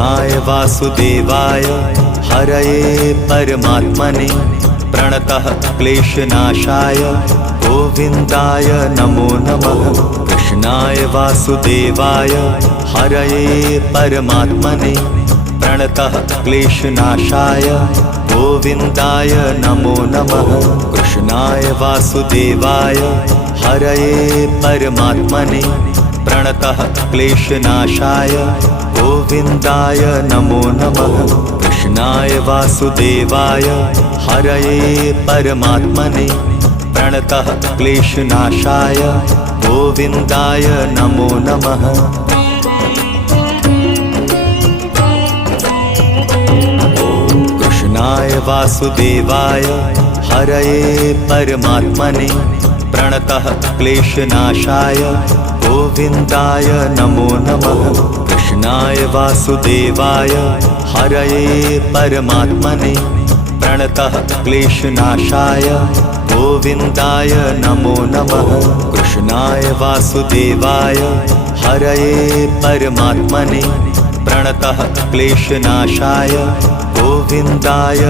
वासुदेवाय हरये परमात्मने प्रणतः क्लेशनाशाय गोविन्दाय नमो नमः। कृष्णाय वासुदेवाय हरये परमात्मने प्रणतः क्लेशनाशाय गोविन्दाय नमो नमः। कृष्णाय वासुदेवाय हरये परमात्मने प्रणतः क्लेशनाशाय गोविन्दाय नमो नमः। कृष्णाय वासुदेवाय हरये परमात्मने प्रणतः क्लेशनाशाय गोविन्दाय नमो नमः। कृष्णाय वासुदेवाय हरये परमात्मने प्रणतः क्लेशनाशाय गोविन्दाय नमो नमः। कृष्णाय वासुदेवाय हरये परमात्मने प्रणतः क्लेशनाशाय गोविन्दाय नमो नमः। कृष्णाय वासुदेवाय हरये परमात्मने प्रणतः क्लेशनाशाय गोविन्दाय